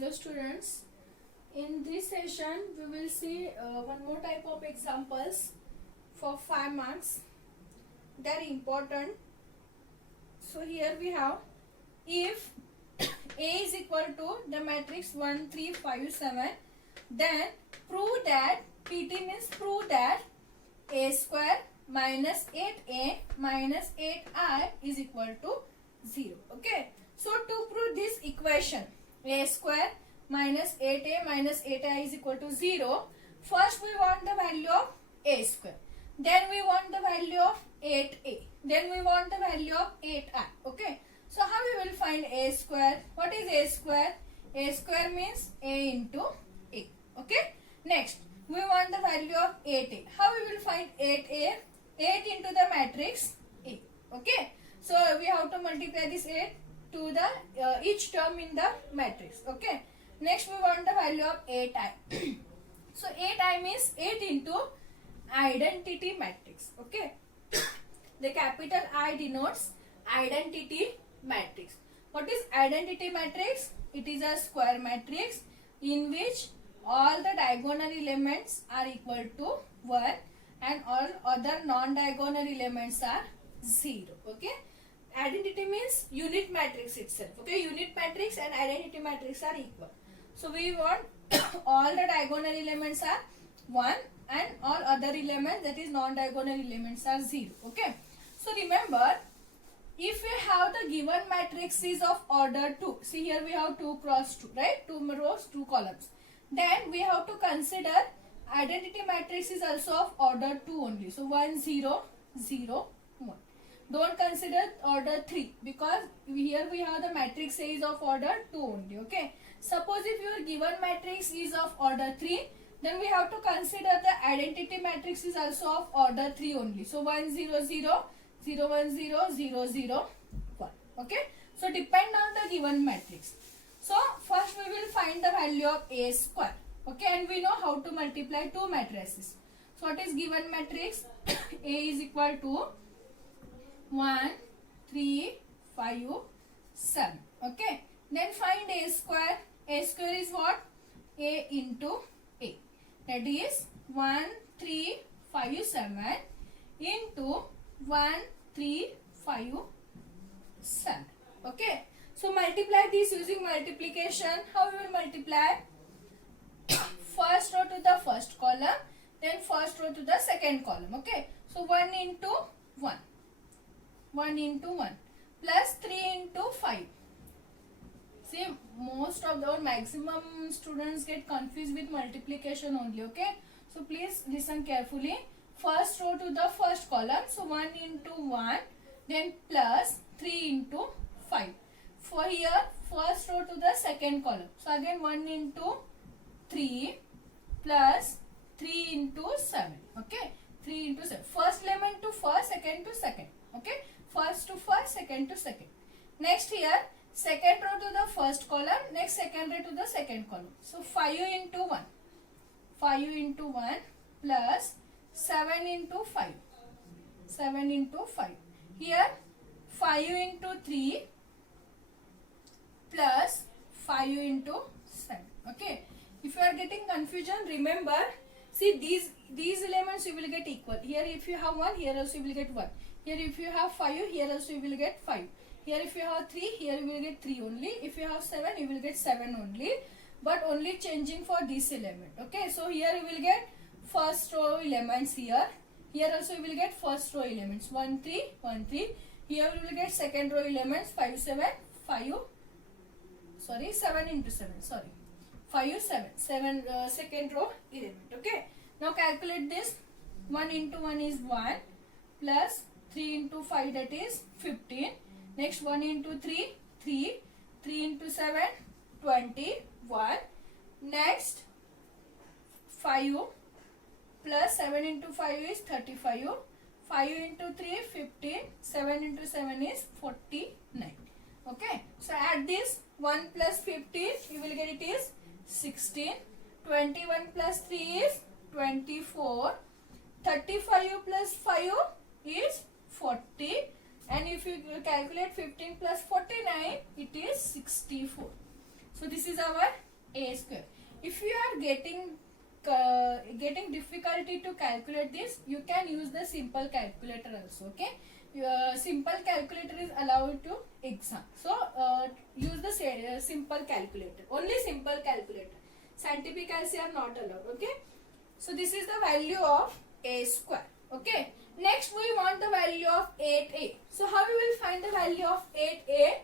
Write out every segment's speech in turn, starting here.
Hello students, in this session we will see one more type of examples for 5 marks. They are important. So here we have, if A is equal to the matrix 1 3 5 7, then prove that, PT means prove that A square minus 8A minus 8I is equal to 0. Okay, so to prove this equation A square minus 8A minus 8I is equal to 0, first we want the value of A square, then we want the value of 8A, then we want the value of 8I. Okay, so how we will find A square? What is A square? A square means A into A. Okay, next we want the value of 8A. How we will find 8A? 8 into the matrix A. Okay, so we have to multiply this 8 to the each term in the matrix. Okay, next we want the value of 8I. So 8I means 8 into identity matrix. Okay, the capital I denotes identity matrix. What is identity matrix? It is a square matrix in which all the diagonal elements are equal to 1 and all other non-diagonal elements are 0. Okay, identity means unit matrix itself. Okay, unit matrix and identity matrix are equal. So we want all the diagonal elements are 1 and all other elements, that is non-diagonal elements, are 0. Okay, so remember, if we have the given matrix is of order 2, see here we have 2 cross 2, right? 2 rows, 2 columns. Then we have to consider identity matrix is also of order 2 only. So 1 0 0 1. Don't consider order 3 because here we have the matrix A is of order 2 only. Okay, suppose if your given matrix is of order 3, then we have to consider the identity matrix is also of order 3 only. So 1 0 0 0 1 0 0 0 1. Okay, so depend on the given matrix. So first we will find the value of A square. Okay, and we know how to multiply two matrices. So what is given matrix? A is equal to 1 3 5 7. Okay, then find A square. A square is what? A into A, that is 1 3 5 7 into 1 3 5 7. Okay, so multiply this using multiplication. How we will multiply? First row to the first column, then first row to the second column. Okay, so 1 into 1, 1 into 1 plus 3 into 5. See, most of the maximum students get confused with multiplication only. Okay, so please listen carefully. First row to the first column, so 1 into 1, then plus 3 into 5. For here, first row to the second column, so again 1 into 3 plus 3 into 7. Okay, 3 into 7. First element to first, second to second. Okay, first to first, second to second. Next here, second row to the first column, next second row to the second column. So 5 into 1, 5 into 1 plus 7 into 5, 7 into 5. Here 5 into 3 plus 5 into 7. Okay, if you are getting confusion, remember, see these elements you will get equal. Here if you have 1, here also you will get 1. Here if you have 5, here also you will get 5. Here if you have 3, here you will get 3 only. If you have 7, you will get 7 only. But only changing for this element. Okay, so here you will get first row elements here. Here also you will get first row elements 1 3 1 3. Here you will get second row elements 5 7 5. Sorry, 7 into 7. Sorry, 5 7 7 second row element. Okay, now calculate this. 1 into 1 is 1 plus 3 into 5, that is 15. Next 1 into 3 3, 3 into 7 21. Next 5 plus 7 into 5 is 35. 5 into 3 15. 7 into 7 is 49. Okay, so add this 1 plus 15, you will get it is 16. 21 plus 3 is 24. 35 plus 5 is 40. And if you calculate 15 plus 49, it is 64. So this is our a square. If you are getting difficulty to calculate this, you can use the simple calculator also. Okay, simple calculator is allowed to exam. So use the simple calculator. Only simple calculator. Scientific calci are not allowed. Okay. So this is the value of a square. Okay. Next we want the value of 8a. So how we will find the value of 8a?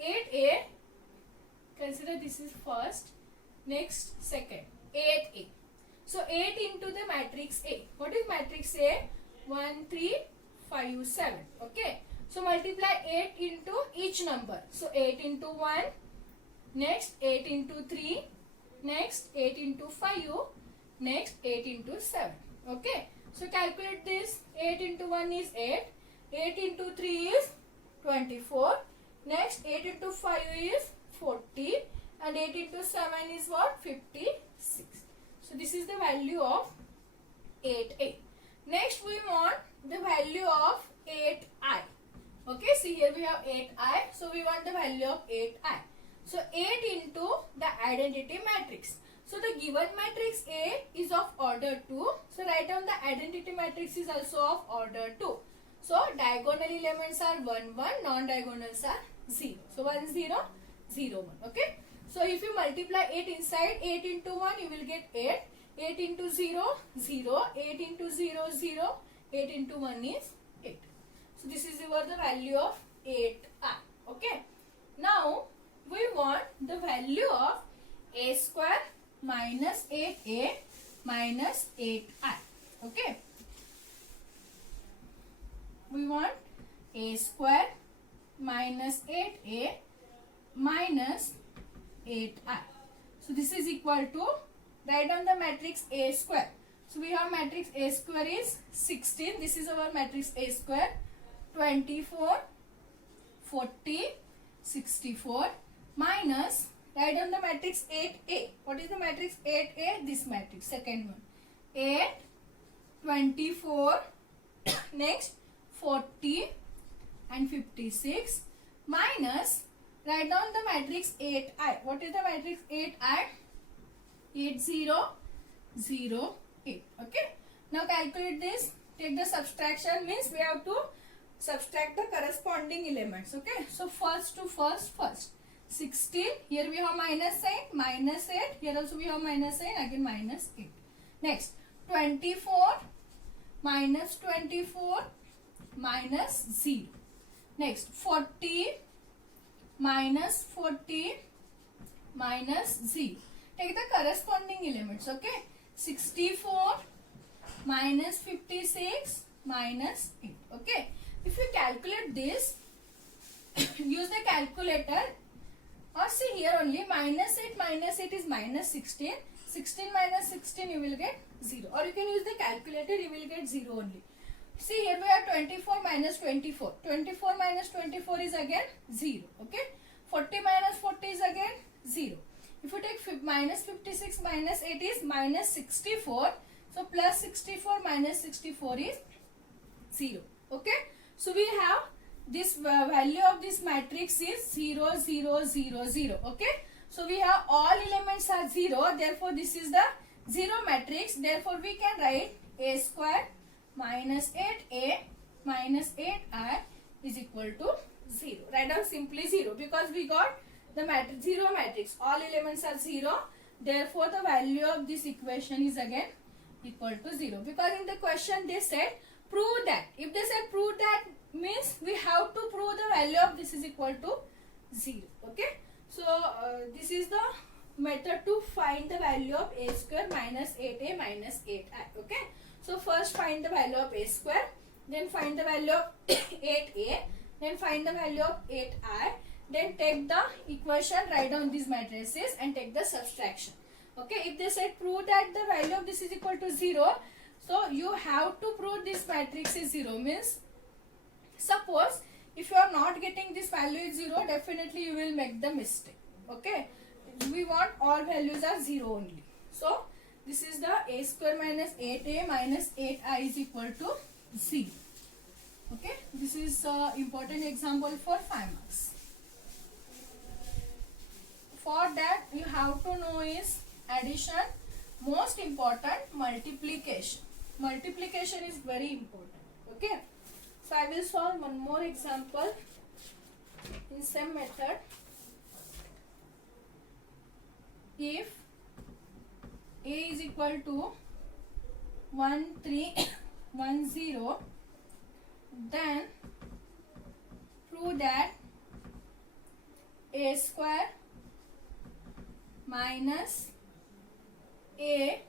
8a. Consider this is first. Next second. 8a. So 8 into the matrix A. What is matrix A? 1, 3, 5, 7. Okay. So multiply 8 into each number. So 8 into 1. Next 8 into 3. Next 8 into 5. Next 8 into 7. Okay. So calculate this. 8 into 1 is 8. 8 into 3 is 24. Next 8 into 5 is 40. And 8 into 7 is what? 56. So this is the value of 8a. Next we want the value of 8i. Okay, see here we have 8i. So we want the value of 8i. So 8 into the identity matrix. So the given matrix A is of order 2. So write down the identity matrix is also of order 2. So diagonal elements are 1, 1. Non-diagonals are 0. So 1, 0, 0, 1. Okay. So if you multiply 8 inside, 8 into 1 you will get 8. 8 into 0, 0. 8 into 0, 0. 8 into 1 is 8. So this is the value of 8i. Okay. Now we want the value of a square minus 8a minus 8i. Okay. We want a square minus 8a minus 8i. So this is equal to, write down the matrix A square. So we have matrix A square is 16. This is our matrix A square. 24, 40, 64 minus, write down the matrix 8a. What is the matrix 8a? This matrix, second one. 8, 24, next 40 and 56 minus, write down the matrix 8i. What is the matrix 8i? 8, 0, 0, 8. Okay. Now calculate this. Take the subtraction, means we have to subtract the corresponding elements. Okay. So first to first. 16. Here we have minus sign. Minus 8. Here also we have minus sign. Again minus 8. Next 24 minus 24 minus 0. Next 40 minus 40 minus 0. Take the corresponding elements. Okay. 64 minus 56 minus 8. Okay. If you calculate this, use the calculator, or see here only minus 8 is minus 16. 16 minus 16 you will get 0. Or you can use the calculator, you will get 0 only. See here we have 24 minus 24. 24 minus 24 is again 0. Okay. 40 minus 40 is again 0. If you take minus 56 minus 8 is minus 64. So plus 64 minus 64 is 0. Okay. So we have this value of this matrix is 0, 0, 0, 0. Okay. So we have all elements are 0. Therefore this is the 0 matrix. Therefore we can write a square minus 8a minus 8i is equal to 0. Write down simply 0 because we got the matrix 0 matrix. All elements are 0. Therefore the value of this equation is again equal to 0. Because in the question they said prove that. If they said prove that, means we have to prove the value of this is equal to 0. Okay. So this is the method to find the value of a square minus 8a minus 8i. Okay. So first find the value of a square, then find the value of 8a, then find the value of 8i, then take the equation, write down these matrices and take the subtraction. Okay. If they said prove that the value of this is equal to 0, so you have to prove this matrix is 0. Means suppose if you are not getting this value is 0, definitely you will make the mistake. Okay. We want all values are 0 only. So this is the a square minus 8a minus 8i is equal to 0. Okay. This is important example for 5 marks. For that you have how to know is addition. Most important, multiplication. Multiplication is very important. Okay. So I will solve one more example in same method. If A is equal to 1310, then prove that A square minus A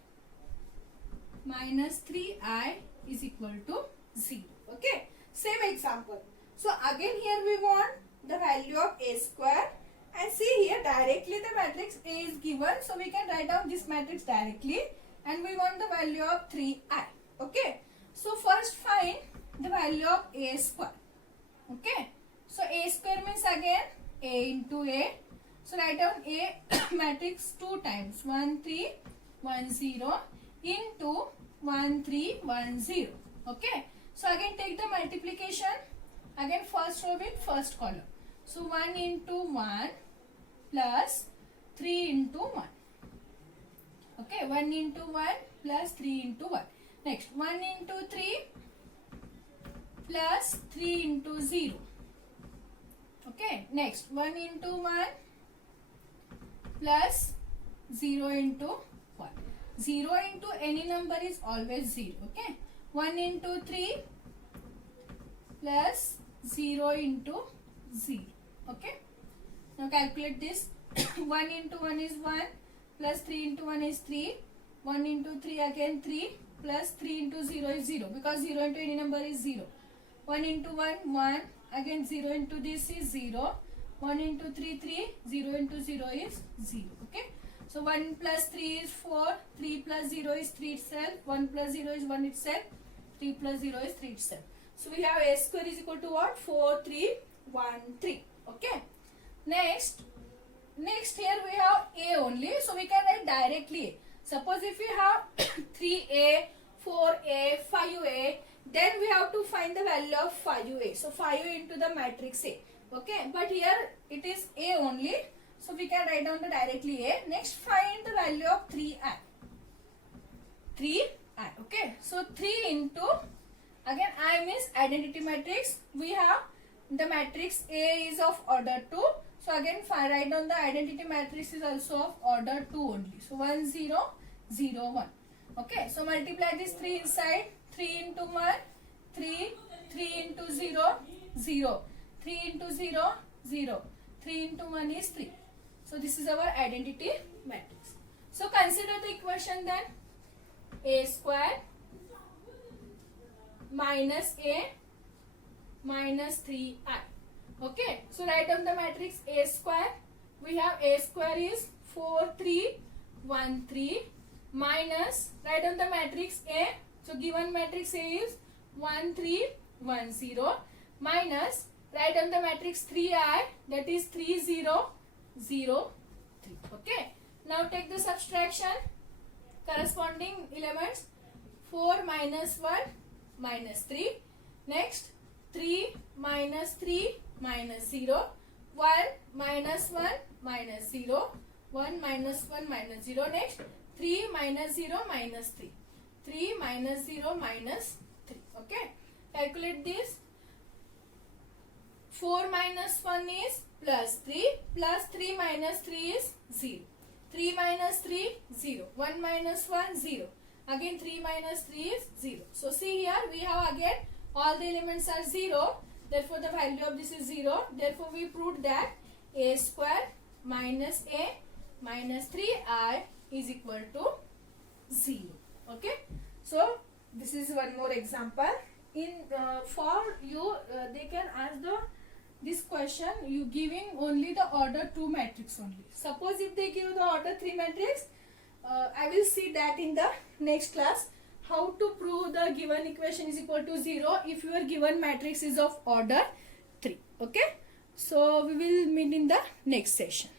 minus 3I is equal to 0. Okay. Same example. So again here we want the value of A square, and see here directly the matrix A is given, so we can write down this matrix directly, and we want the value of 3I. Okay. So first find the value of A square. Okay. So A square means again A into A. So write down A matrix 2 times, 1 3 1 0 into 1 3 1 0. Okay. So again take the multiplication. Again first row with first column. So 1 into 1 plus 3 into 1. Okay. 1 into 1 plus 3 into 1. Next 1 into 3 plus 3 into 0. Okay. Next 1 into 1 plus 0 into 1. 0 into any number is always 0. Okay. 1 into 3 plus 0 into 0. Okay. Now calculate this. 1 into 1 is 1 plus 3 into 1 is 3. 1 into 3 again 3 plus 3 into 0 is 0, because 0 into any number is 0. 1 into 1 1, again 0 into this is 0. 1 into 3 3, 0 into 0 is 0. Okay. So 1 plus 3 is 4, 3 plus 0 is 3 itself, 1 plus 0 is 1 itself, 3 plus 0 is 3 itself. So we have A square is equal to what? 4 3 1 3. Okay. Next here we have A only, so we can write directly A. Suppose if we have 3A, 4A, 5A, then we have to find the value of 5A. So 5 into the matrix A. Okay, but here it is A only, so we can write down the directly A. Next find the value of 3I. 3I. Okay, so 3 into, again I means identity matrix. We have the matrix A is of order 2. So again write down the identity matrix is also of order 2 only. So 1 0 0 1. Okay, so multiply this 3 inside. 3 into 1 3, 3 into 0 0, 3 into 0 0, 3 into 1 is 3. So this is our identity matrix. So consider the equation then. A square minus A minus 3I. Okay, so write down the matrix A square. We have A square is 4 3 1 3 minus, write down the matrix A. So given matrix A is 1 3 1 0 minus, write down the matrix 3I, that is 3 0 0 3. Okay. Now take the subtraction. Corresponding elements. 4 minus 1 minus 3. Next 3 minus 3 minus 0. 1 minus 1 minus 0. 1 minus 1 minus 0. Next 3 minus 0 minus 3. 3 minus 0 minus 3. Okay. Calculate this. 4 minus 1 is plus 3. Plus 3 minus 3 is 0. 3 minus 3 0. 1 minus 1 0. Again 3 minus 3 is 0. So see here we have again all the elements are 0. Therefore the value of this is 0. Therefore we proved that A square minus A minus 3I is equal to 0. Okay. So this is one more example. In for you they can ask this question you giving only the order 2 matrix only. Suppose if they give the order 3 matrix, I will see that in the next class, how to prove the given equation is equal to 0 if your given matrix is of order 3. Okay. So we will meet in the next session.